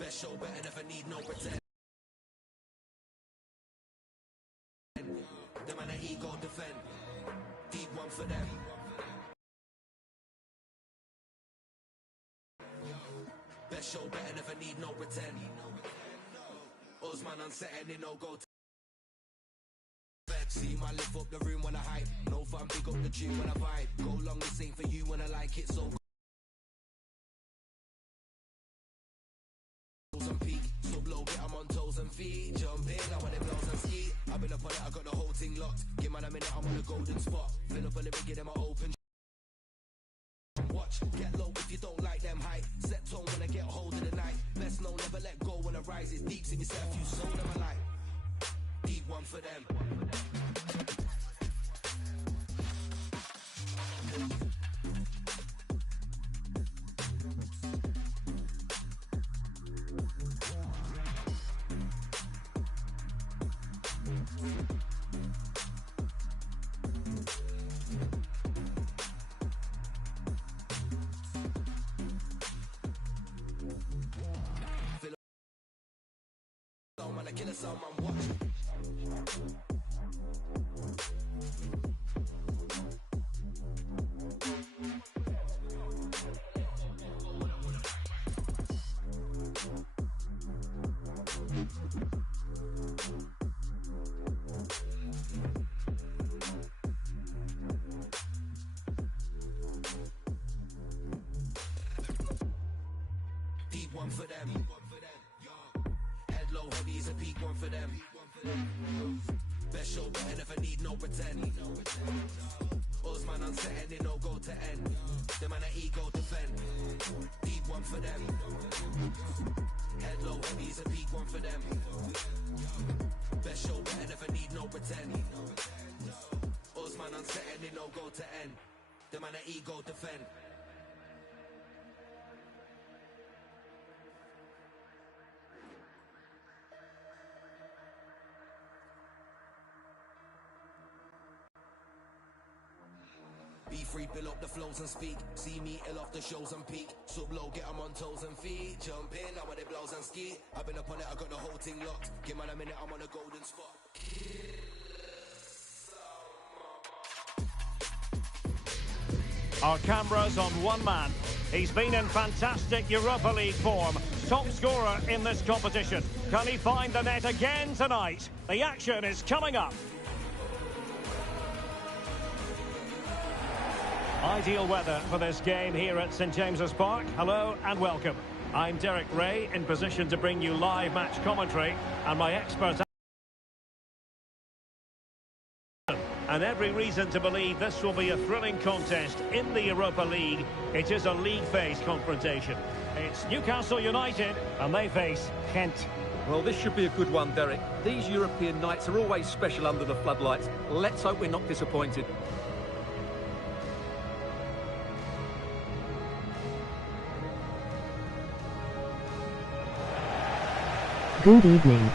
Best show, better never need no pretend. The man that ego defend. Deep one for them. Best show, better never need no pretend. Osman unsetting, no go to. See my lift up the room when I hype. No fun, big up the tune when I vibe. Go long, this ain't for you when I like it so. And peak, sub low, get 'em on toes and feet. Jump in, I want them blows and ski. I've been up on it, I got the whole thing locked. Give man a minute, I'm on the golden spot. Fill up a lyric, get them a open. Watch, get low if you don't like them height. Set tone when I get hold of the night. Best know, never let go when I rise. It's deep in yourself, you soul them alike. Deep one for them. Killer sound man, watch. Deep one for them. Low heavy is a peak one for them. Best show, better never need no pretend. Osman unsetting, no go to end. The man that ego defend. Deep one for them. Head low heavy is a peak one for them. Best show, better never need no pretend. Osman unsetting, no go to end. The man that ego defend. Be free, build up the flows and speak. See me ill off the shows and peak. Sub low, get 'em on toes and feet. Jump in, I want it blows and ski. I've been up on it, I got the whole thing locked. Give man a minute, I'm on a golden spot. Our cameras on one man. He's been in fantastic Europa League form. Top scorer in this competition. Can he find the net again tonight? The action is coming up. Ideal weather for this game here at St James's Park. Hello and welcome. I'm Derek Ray, in position to bring you live match commentary, and my expert. And every reason to believe this will be a thrilling contest in the Europa League. It is a league phase confrontation. It's Newcastle United, and they face Ghent. Well, this should be a good one, Derek. These European nights are always special under the floodlights. Let's hope we're not disappointed. Good evening.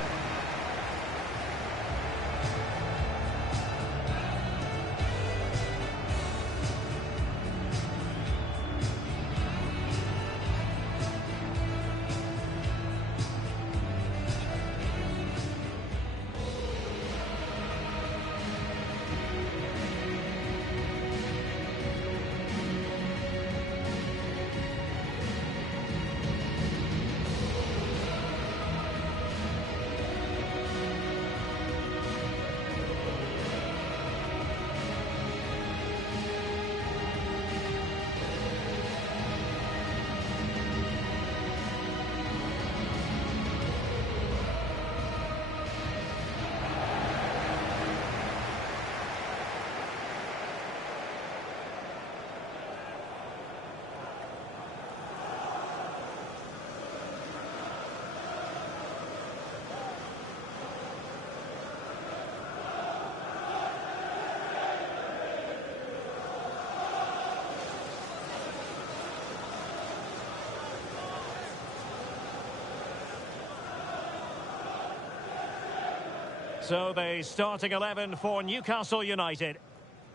So the starting 11 for Newcastle United.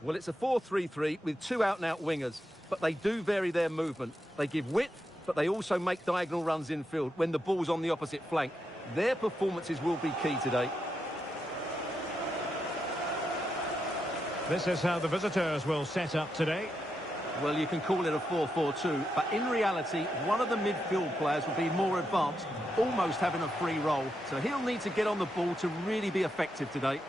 Well, it's a 4-3-3 with two out-and-out wingers, but they do vary their movement. They give width, but they also make diagonal runs infield when the ball's on the opposite flank. Their performances will be key today. This is how the visitors will set up today. Well, you can call it a 4-4-2, but in reality, one of the midfield players will be more advanced, almost having a free role. So he'll need to get on the ball to really be effective today.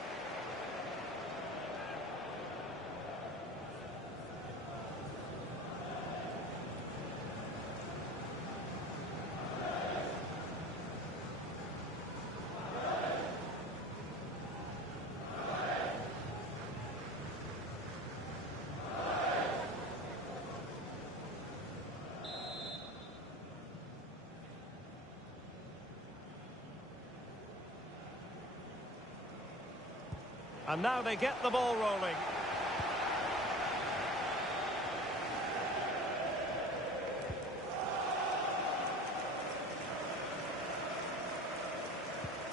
And now they get the ball rolling.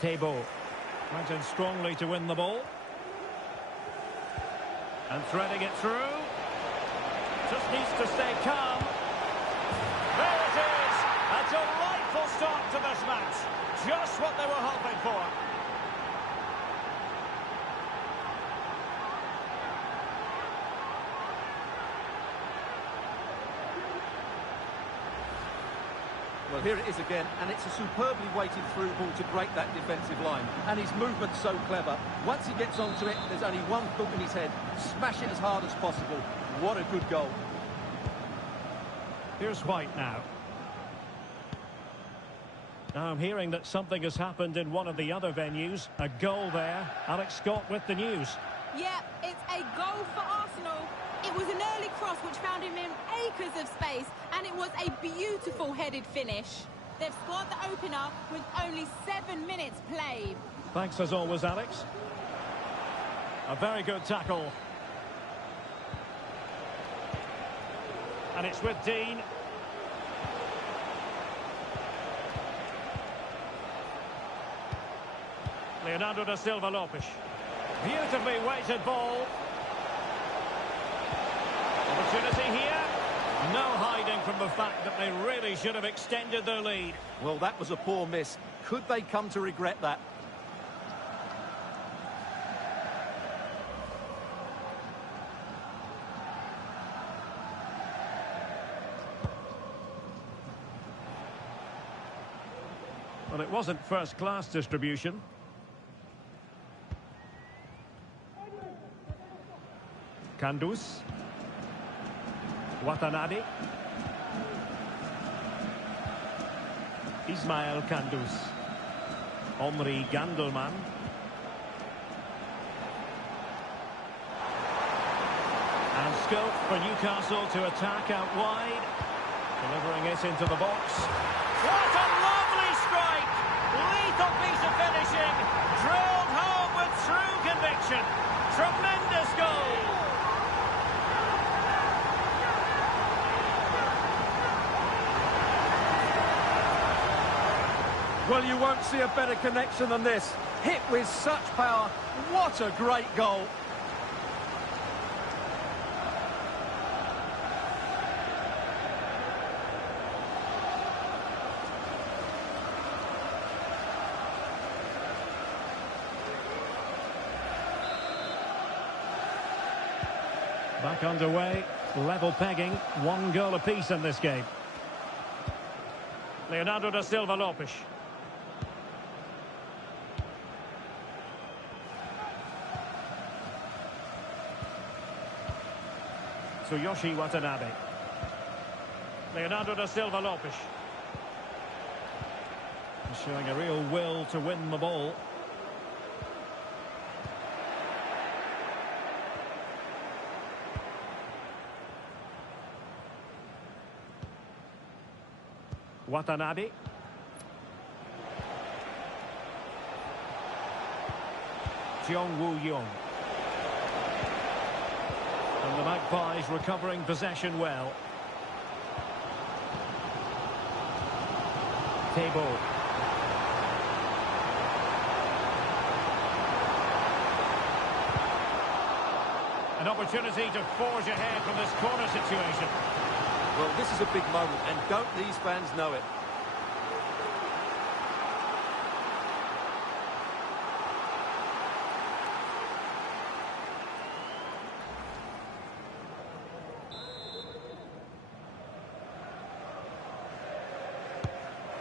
Tebo went in strongly to win the ball. And threading it through. Just needs to stay calm. There it is! A delightful start to this match. Just what they were hoping for. Well, here it is again, and it's a superbly weighted through ball to break that defensive line. And his movement's so clever. Once he gets onto it, there's only one thought in his head. Smash it as hard as possible. What a good goal. Here's White now. Now I'm hearing that something has happened in one of the other venues. A goal there. Alex Scott with the news. Yeah, it's a goal for Arsenal. It was an early cross which found him in acres of space, and it was a beautiful headed finish. They've scored the opener with only 7 minutes played. Thanks as always, Alex. A very good tackle. And it's with Dean. Leonardo da Silva Lopes. Beautifully weighted ball. Opportunity here. No hiding from the fact that they really should have extended their lead. Well, that was a poor miss. Could they come to regret that? Well, it wasn't first-class distribution. Kandus. Watanabe. Ismail Kandus. Omri Gandelman. And scope for Newcastle to attack out wide. Delivering it into the box. What a lovely strike! Lethal piece of finishing. Drilled home with true conviction. Tremendous goal. Well, you won't see a better connection than this. Hit with such power. What a great goal. Back underway, level pegging, 1 goal apiece in this game. Leonardo da Silva Lopes. Tsuyoshi Watanabe. Leonardo da Silva Lopes. Showing a real will to win the ball. Watanabe. Jeong Woo-young. And the Magpies recovering possession well. Tebo. An opportunity to forge ahead from this corner situation. Well, this is a big moment, and don't these fans know it?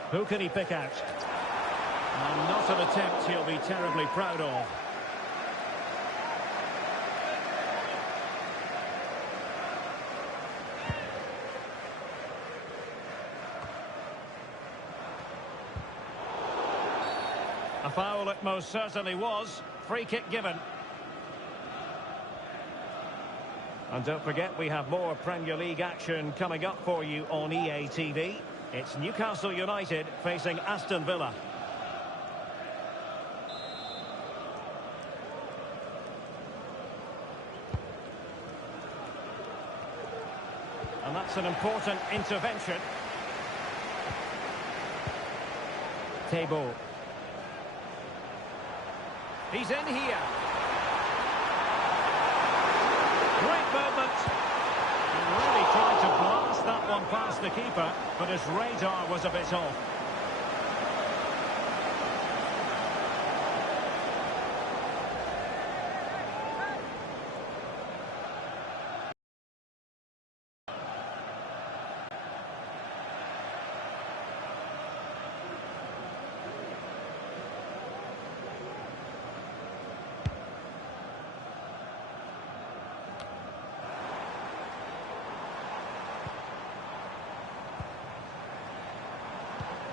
Who can he pick out? And not an attempt he'll be terribly proud of. A foul it most certainly was. Free kick given. And don't forget, we have more Premier League action coming up for you on EA TV. It's Newcastle United facing Aston Villa. And that's an important intervention. Tebo. He's in here. Great movement. He really tried to blast that one past the keeper, but his radar was a bit off.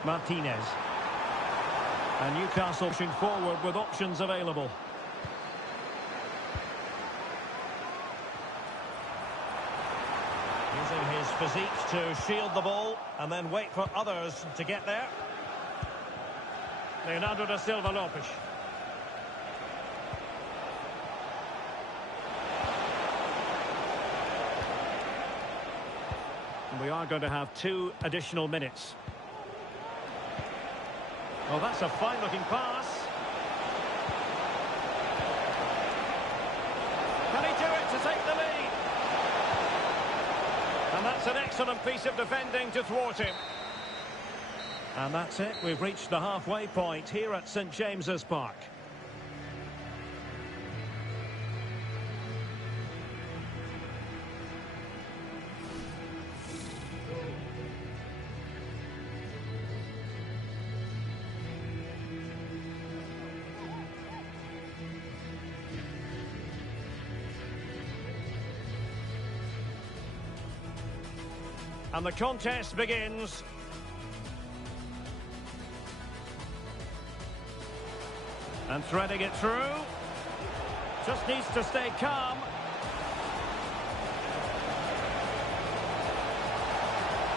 Martinez. And Newcastle pushing forward with options available. Using his physique to shield the ball and then wait for others to get there. Leonardo da Silva Lopes. And we are going to have 2 additional minutes. Well, that's a fine-looking pass. Can he do it to take the lead? And that's an excellent piece of defending to thwart him. And that's it. We've reached the halfway point here at St James's Park. And the contest begins. And threading it through. Just needs to stay calm.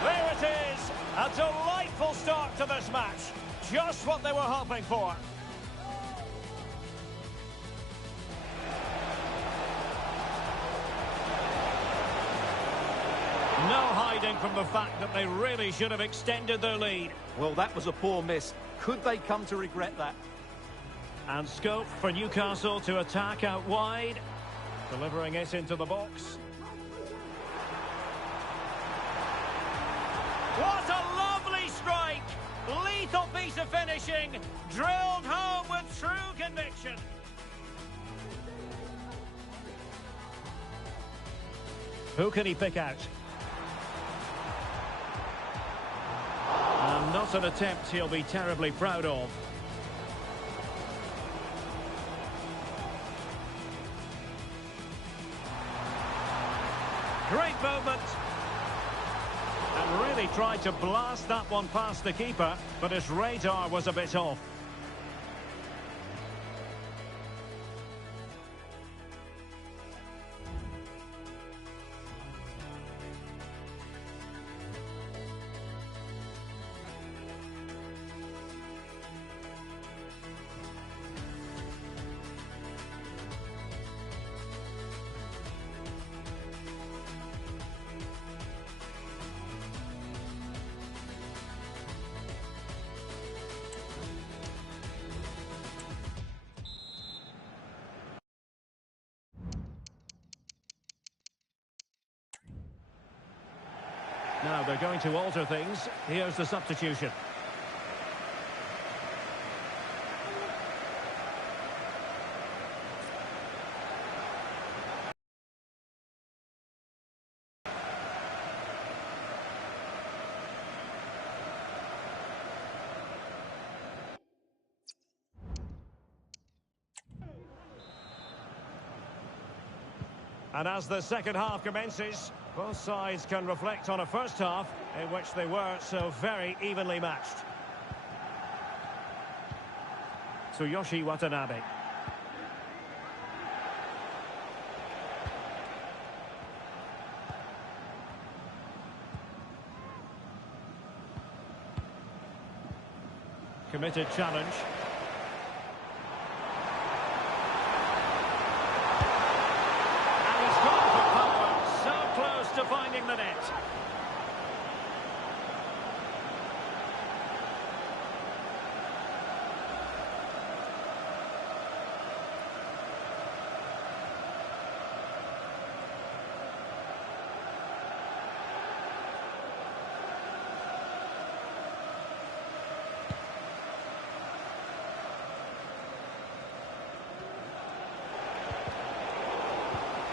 There it is. A delightful start to this match. Just what they were hoping for. No hiding from the fact that they really should have extended their lead. Well, that was a poor miss. Could they come to regret that? And scope for Newcastle to attack out wide. Delivering it into the box. What a lovely strike! Lethal piece of finishing. Drilled home with true conviction. Who can he pick out? And not an attempt he'll be terribly proud of. Great movement. And really tried to blast that one past the keeper, but his radar was a bit off. Now they're going to alter things. Here's the substitution. And as the second half commences, both sides can reflect on a first half in which they were so very evenly matched. Tsuyoshi Watanabe. Committed challenge. To finding the net.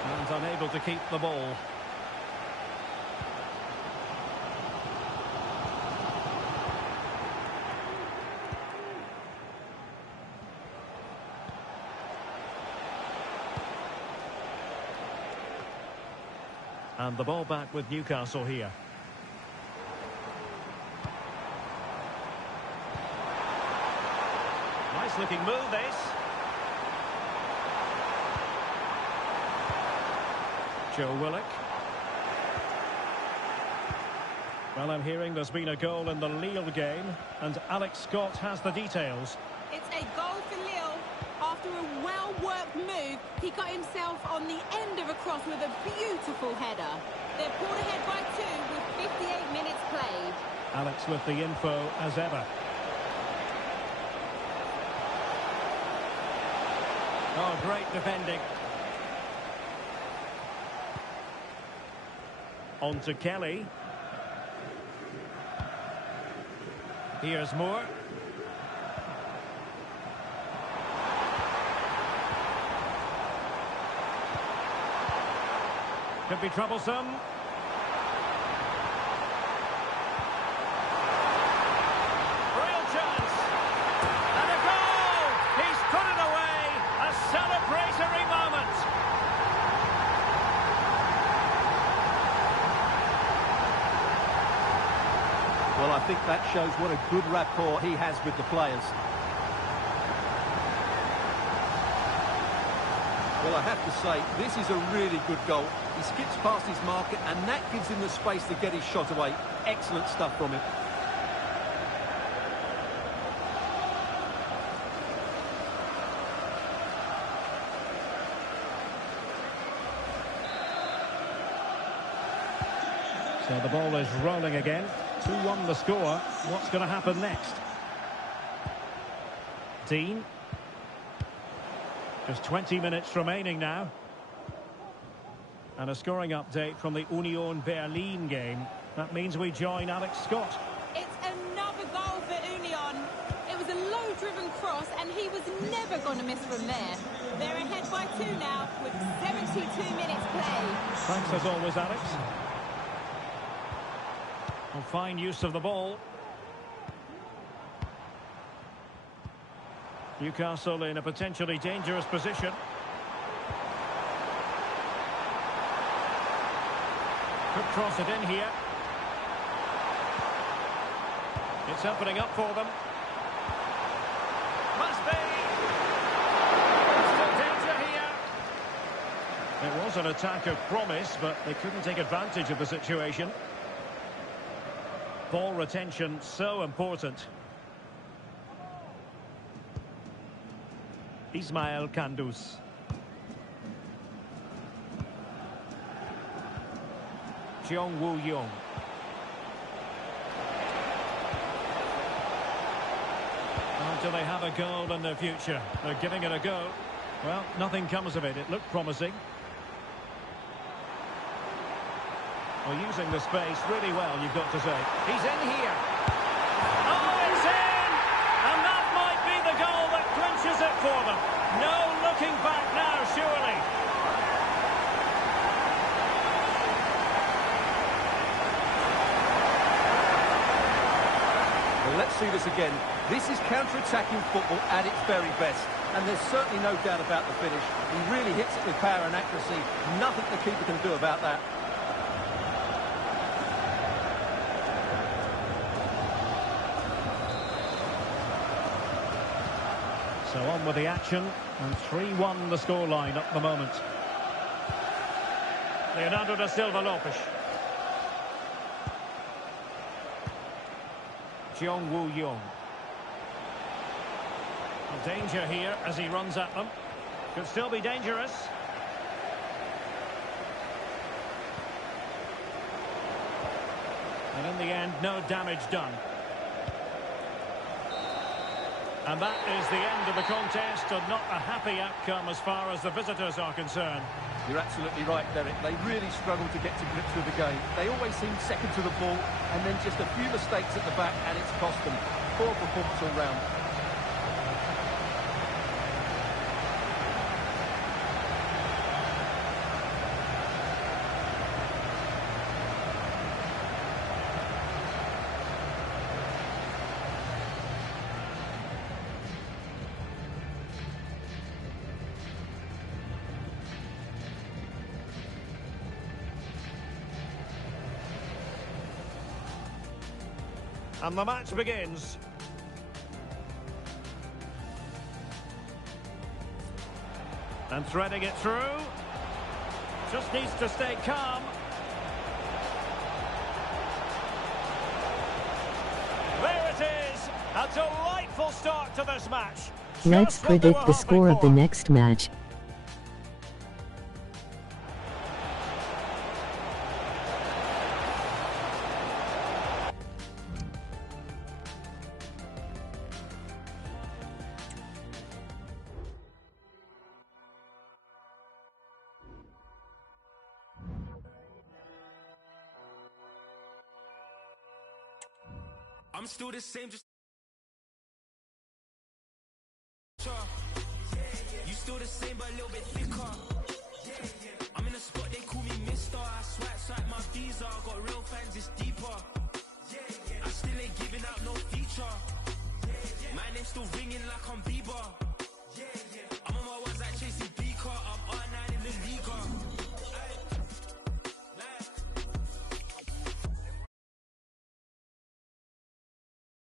And unable to keep the ball. And the ball back with Newcastle here. Nice looking move, this. Joe Willock. Well, I'm hearing there's been a goal in the Lille game, and Alex Scott has the details. It's a goal for Lille. After a well-worked move, he got himself on the end of a cross with a beautiful header. They're pulled ahead by 2 with 58 minutes played. Alex with the info as ever. Oh, great defending. On to Kelly. Here's Moore. Could be troublesome. Real chance. And a goal! He's put it away. A celebratory moment. Well, I think that shows what a good rapport he has with the players. Well, I have to say, this is a really good goal. He skips past his marker, and that gives him the space to get his shot away. Excellent stuff from him. So the ball is rolling again. 2-1 the score. What's going to happen next? Dean. Just 20 minutes remaining now. And a scoring update from the Union Berlin game. That means we join Alex Scott. It's another goal for Union. It was a low-driven cross, and he was never going to miss from there. They're ahead by 2 now, with 72 minutes played. Thanks as always, Alex. Well, fine use of the ball. Newcastle in a potentially dangerous position. Could cross it in here. It's opening up for them. Must be. Still danger here. It was an attack of promise, but they couldn't take advantage of the situation. Ball retention so important. Ismail Kandus. Jeong Woo-young. Do they have a goal in their future? They're giving it a go. Well, nothing comes of it. It looked promising. Well, using the space really well, you've got to say. He's in here. Oh, it's in! And that might be the goal that clinches it for them. No looking back now, surely. Well, let's see this again. This is counter-attacking football at its very best. And there's certainly no doubt about the finish. He really hits it with power and accuracy. Nothing the keeper can do about that. So on with the action, and 3-1 the scoreline at the moment. Leonardo da Silva Lopes. Jeong Woo-young. Danger here as he runs at them. Could still be dangerous. And in the end, no damage done. And that is the end of the contest, and not a happy outcome as far as the visitors are concerned. You're absolutely right, Derek. They really struggle to get to grips with the game. They always seem second to the ball, and then just a few mistakes at the back, and it's cost them. Poor performance all round. And the match begins. And threading it through. Just needs to stay calm. There it is. A delightful start to this match. Let's Just what they predict were the score hoping of the for. next match. I'm still the same, just you still the same but a little bit thicker. I'm in a spot, they call me Mister. I swipe my visa, got real fans, it's deeper. I still ain't giving out no feature. My name's still ringing like I'm Bieber.